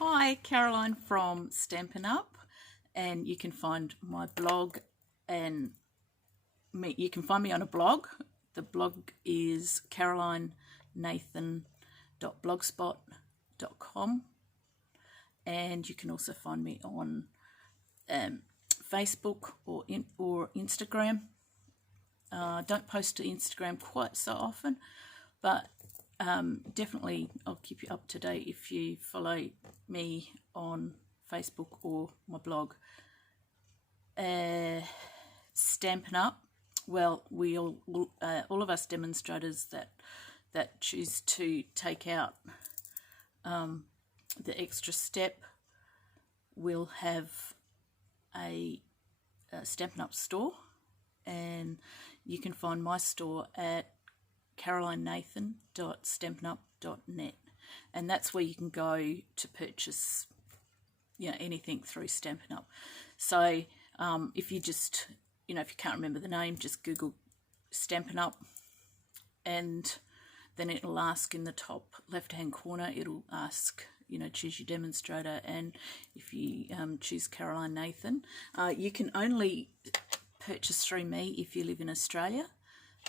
Hi, Caroline from Stampin Up, and you can find my blog and me. You can find me on a blog. The blog is carolinenathan.blogspot.com, and you can also find me on Facebook or Instagram. Don't post to Instagram quite so often, but definitely I'll keep you up to date if you follow me on Facebook or my blog. Stampin Up. Well, we all of us demonstrators that choose to take out the extra step will have a Stampin Up store, and you can find my store at carolinenathan.stampinup.net, and that's where you can go to purchase anything through Stampin Up. So if you just if you can't remember the name, just Google Stampin Up, and then it'll ask in the top left hand corner, it'll ask choose your demonstrator, and if you choose Caroline Nathan, you can only purchase through me if you live in Australia.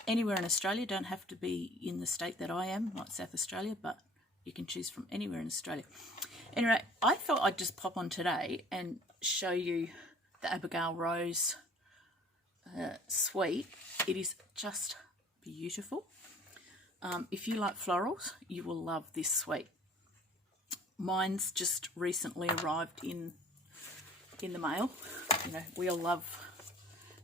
Anywhere in Australia, don't have to be in the state that I am, like South Australia, but you can choose from anywhere in Australia. Anyway, I thought I'd just pop on today and show you the Abigail Rose suite. It is just beautiful. If you like florals, you will love this suite. Mine's just recently arrived in the mail. We all love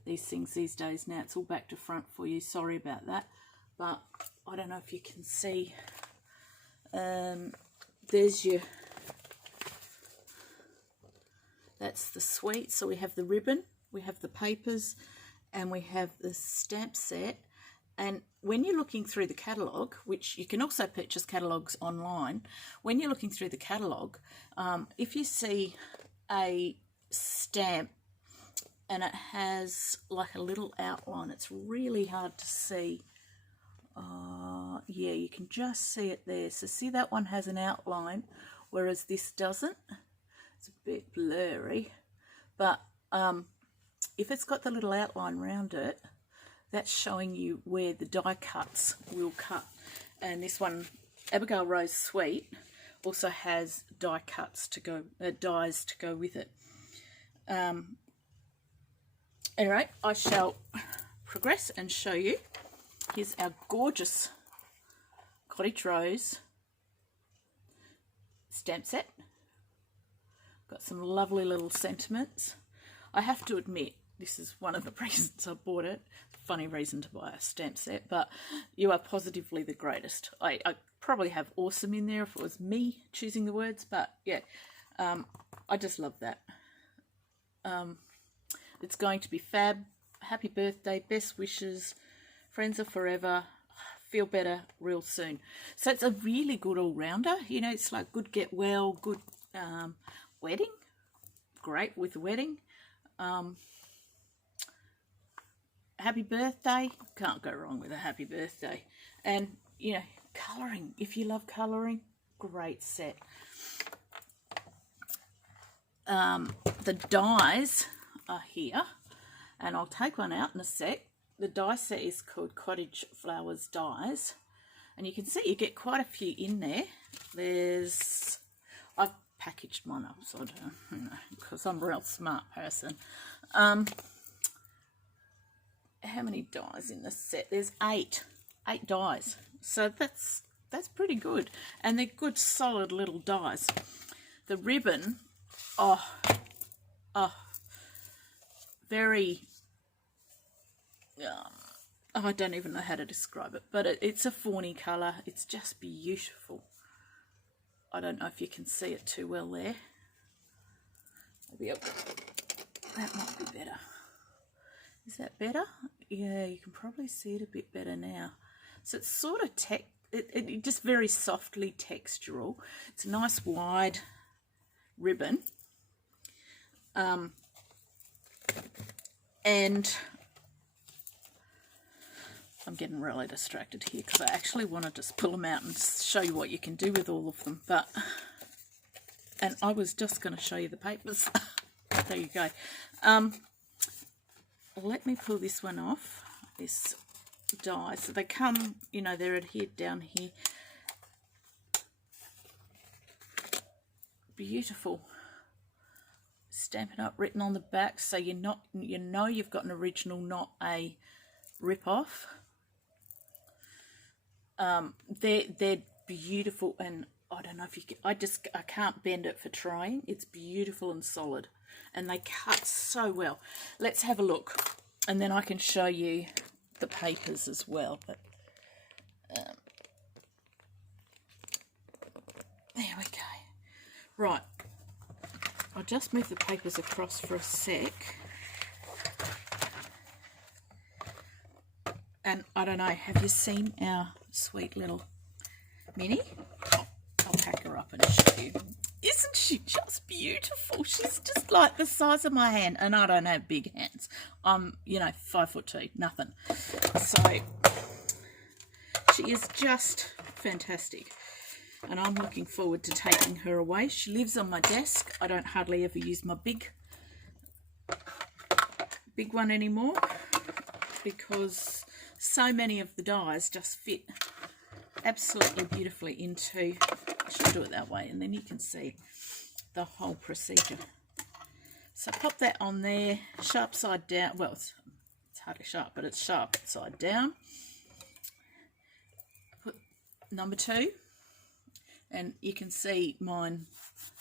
these things these days. Now it's all back to front for you. Sorry about that, but I don't know if you can see. There's your. That's the suite. So we have the ribbon, we have the papers, and we have the stamp set. And when you're looking through the catalogue, which you can also purchase catalogues online, when you're looking through the catalogue, if you see a stamp and it has like a little outline, it's really hard to see. Yeah, you can just see it there. So see, that one has an outline, whereas this doesn't. It's a bit blurry, but if it's got the little outline around it, that's showing you where the die cuts will cut. And this one, Abigail Rose Suite, also has die cuts to go, dies to go with it. Anyway, I shall progress and show you. Here's our gorgeous Cottage Rose stamp set. Got some lovely little sentiments. I have to admit, this is one of the reasons I bought it. It's a funny reason to buy a stamp set, but you are positively the greatest. I probably have awesome in there if it was me choosing the words, but yeah, I just love that. It's going to be fab. Happy birthday, best wishes, friends are forever, feel better real soon. So it's a really good all-rounder. It's like good get well, good wedding, great with wedding. Happy birthday, can't go wrong with a happy birthday. And colouring, if you love colouring, great set. The dies are here, and I'll take one out in a sec. The die set is called Cottage Flowers Dies, and you can see you get quite a few in there. I've packaged mine up, so I don't, because I'm a real smart person. How many dies in the set? There's eight dies, so that's pretty good, and they're good solid little dies. The ribbon, very, I don't even know how to describe it, but it's a fawny colour. It's just beautiful. I don't know if you can see it too well there. Maybe that might be better. Is that better? Yeah, you can probably see it a bit better now. So it's sort of it just very softly textural. It's a nice wide ribbon. And I'm getting really distracted here because I actually want to just pull them out and show you what you can do with all of them. But And I was just going to show you the papers. There you go. Let me pull this one off, this die. So they come, you know, they're adhered down here. Beautiful. Stampin' Up written on the back, so you know you've got an original, not a rip-off. They're beautiful, and I don't know if you can, I can't bend it for trying. It's beautiful and solid, and they cut so well. Let's have a look, and then I can show you the papers as well. But there we go. Right, I'll just move the papers across for a sec. And I don't know, have you seen our sweet little Minnie? I'll pack her up and show you. Isn't she just beautiful? She's just like the size of my hand, and I don't have big hands. I'm, you know, 5'2", nothing. So she is just fantastic. And I'm looking forward to taking her away. She lives on my desk. I don't hardly ever use my big one anymore, because so many of the dies just fit absolutely beautifully into, I should do it that way, and then you can see the whole procedure. So pop that on there, sharp side down. Well, it's hardly sharp, but it's sharp side down. Put number 2. And you can see mine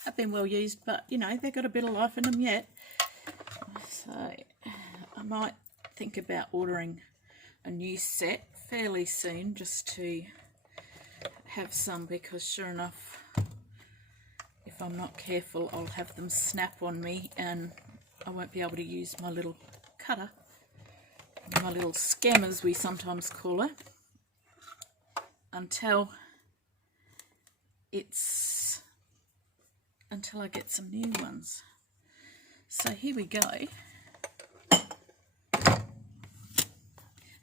have been well used, but you know, they've got a bit of life in them yet. So I might think about ordering a new set fairly soon, just to have some, because sure enough, if I'm not careful, I'll have them snap on me and I won't be able to use my little cutter, my little scam as we sometimes call her, until I get some new ones. So here we go.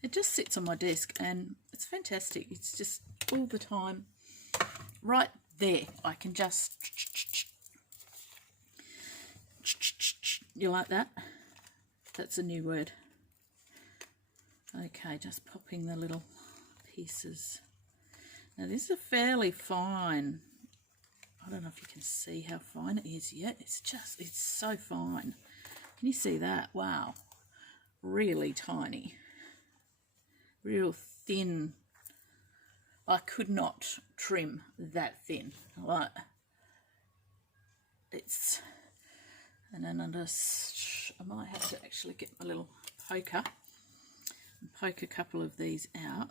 It just sits on my desk and it's fantastic. It's just all the time right there. I can just, you like that? That's a new word. Okay, just popping the little pieces. Now this is fairly fine. I don't know if you can see how fine it is yet. It's so fine. Can you see that? Wow. Really tiny. Real thin. I could not trim that thin. Like, it's, and then I might have to actually get my little poker and poke a couple of these out.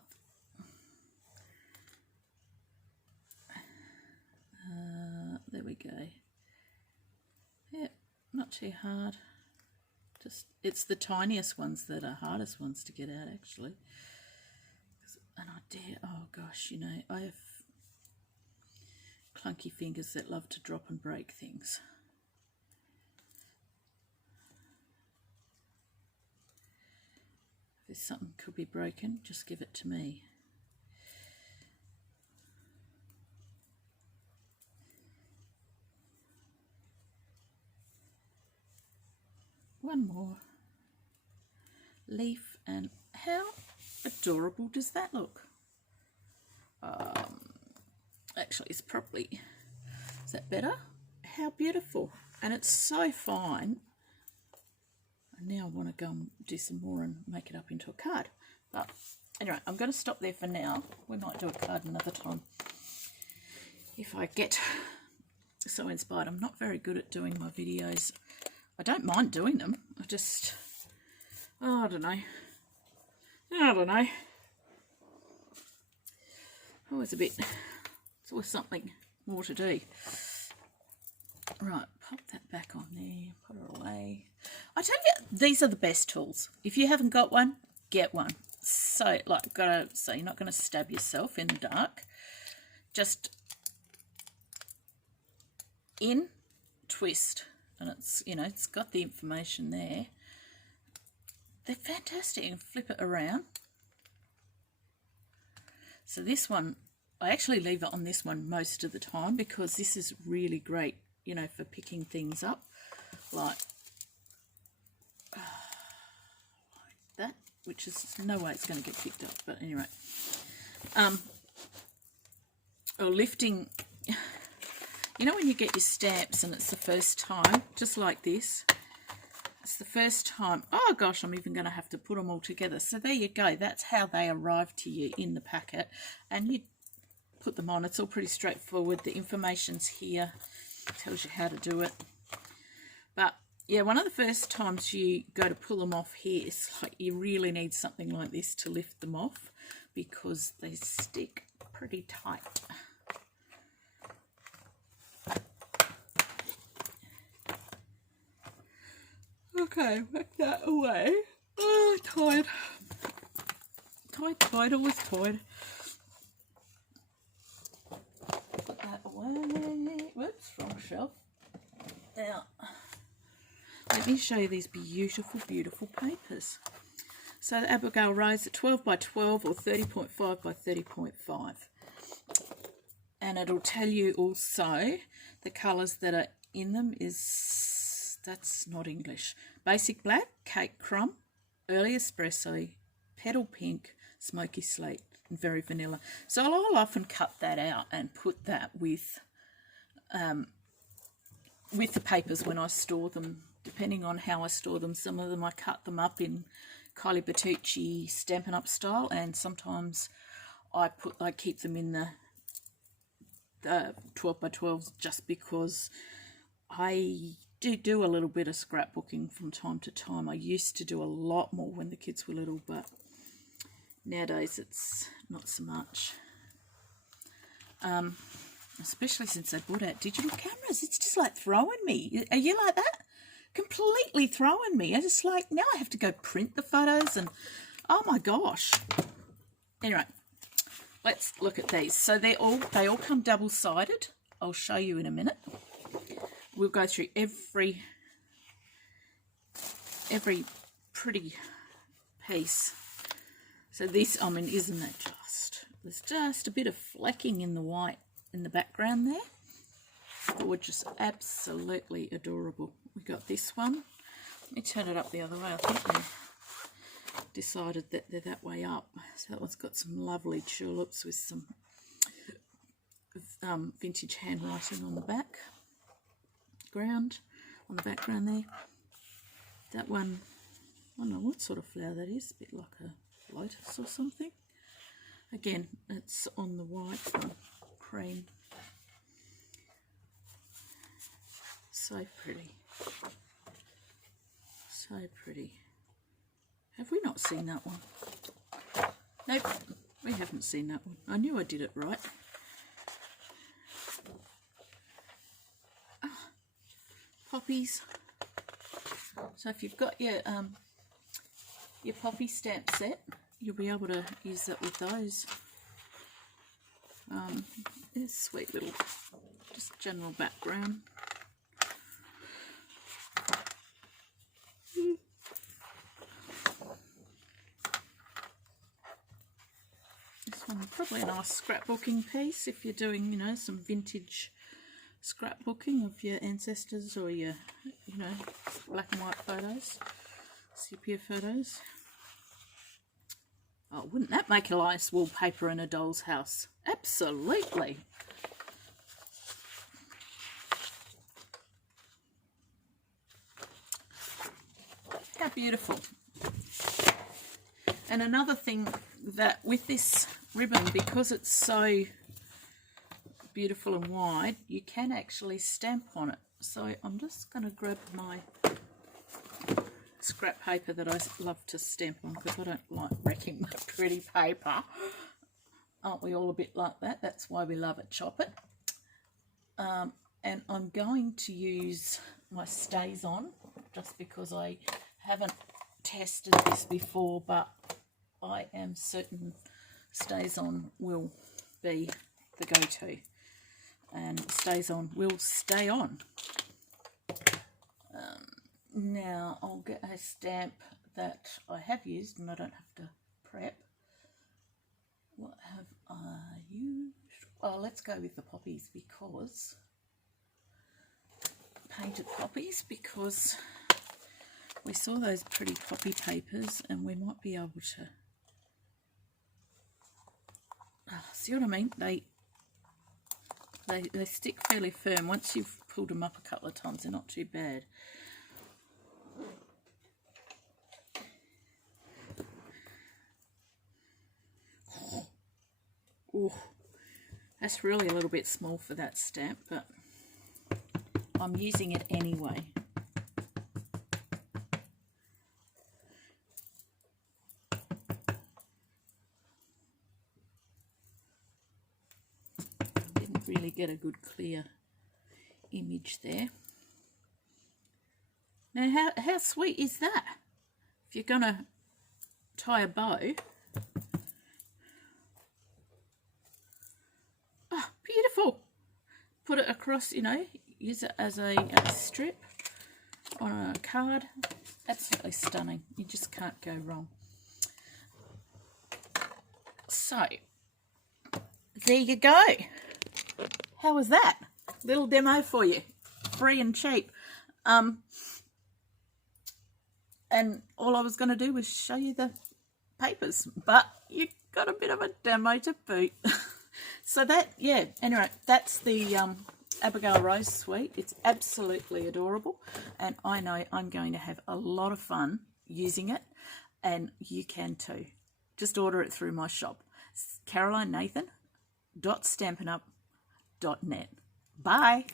There we go. Yeah, not too hard. Just, it's the tiniest ones that are hardest ones to get out, actually. And I dare, oh gosh, you know, I have clunky fingers that love to drop and break things. If there's something could be broken, just give it to me. One more leaf, and how adorable does that look? Actually, it's probably, is that better? How beautiful. And it's so fine. And now I want to go and do some more and make it up into a card. But anyway, I'm going to stop there for now. We might do a card another time if I get so inspired. I'm not very good at doing my videos. I don't mind doing them. I just, oh, I don't know. Always it's always something more to do. Right, pop that back on there, put it away. I tell you, these are the best tools. If you haven't got one, get one. So, like, so you're not going to stab yourself in the dark. Just in, twist. And it's, you know, it's got the information there. They're fantastic. And flip it around. So this one, I actually leave it on this one most of the time, because this is really great you know, for picking things up, like that, which is no way it's going to get picked up, but anyway. Or lifting, you know when you get your stamps and it's the first time, just like this, it's the first time, oh gosh, I'm even going to have to put them all together. So there you go, that's how they arrive to you in the packet, and you put them on. It's all pretty straightforward. The information's here, tells you how to do it. But yeah, one of the first times you go to pull them off here, it's like you really need something like this to lift them off, because they stick pretty tight. Okay, back that away. Oh, tired. Tired, always tired. Put that away. Whoops, wrong shelf. Now, let me show you these beautiful, beautiful papers. So the Abigail Rose at 12 by 12 or 30.5 by 30.5. And it'll tell you also the colours that are in them is, that's not English. Basic black, cake crumb, early espresso, petal pink, smoky slate, and very vanilla. So I'll often cut that out and put that with the papers when I store them, depending on how I store them. Some of them I cut them up in Kylie Bertucci Stampin' Up style, and sometimes I keep them in the 12 by 12s just because I do a little bit of scrapbooking from time to time. I used to do a lot more when the kids were little, but nowadays it's not so much. Especially since they brought out digital cameras, it's just like throwing me. Are you like that? Completely throwing me. I just like, now I have to go print the photos, and oh my gosh. Anyway, let's look at these. So they all come double-sided. I'll show you in a minute. We'll go through every pretty piece. So this, I mean, isn't that just? There's just a bit of flecking in the white in the background there, but we're just absolutely adorable. We got this one. Let me turn it up the other way. I think we decided that they're that way up. So that one's got some lovely tulips with some vintage handwriting on the background there. That one, I don't know what sort of flower that is, a bit like a lotus or something. Again, it's on the white one, cream. So pretty. So pretty. Have we not seen that one? Nope, we haven't seen that one. I knew I did it right. Oh, poppies. So if you've got your poppy stamp set, you'll be able to use that with those. It's sweet little, just general background. This one probably a nice scrapbooking piece if you're doing, you know, some vintage scrapbooking of your ancestors or your, you know, black and white photos, sepia photos. Oh, wouldn't that make a nice wallpaper in a doll's house? Absolutely. How beautiful. And another thing that with this ribbon, because it's so beautiful and wide, you can actually stamp on it. So I'm just going to grab my scrap paper that I love to stamp on, because I don't like wrecking my pretty paper. Aren't we all a bit like that? That's why we love it. Chop it. And I'm going to use my Stays On, just because I haven't tested this before, but I am certain Stays On will be the go-to, and Stays On will stay on. Now I'll get a stamp that I have used and I don't have to prep. What have I used? Oh, let's go with the Poppies, because painted poppies because we saw those pretty poppy papers and we might be able to, see what I mean? They stick fairly firm. Once you've pulled them up a couple of times, they're not too bad. Oh, that's really a little bit small for that stamp, but I'm using it anyway. Didn't really get a good clear image there. Now, how sweet is that? If you're going to tie a bow, oh, beautiful. Put it across, you know, use it as a strip on a card. Absolutely stunning. You just can't go wrong. So, there you go. How was that? Little demo for you. Free and cheap. And all I was going to do was show you the papers, but you got a bit of a demo to boot. So that, yeah, anyway, that's the Abigail Rose suite. It's absolutely adorable, and I know I'm going to have a lot of fun using it, and you can too. Just order it through my shop. CarolineNathan.stampinup.net. Bye.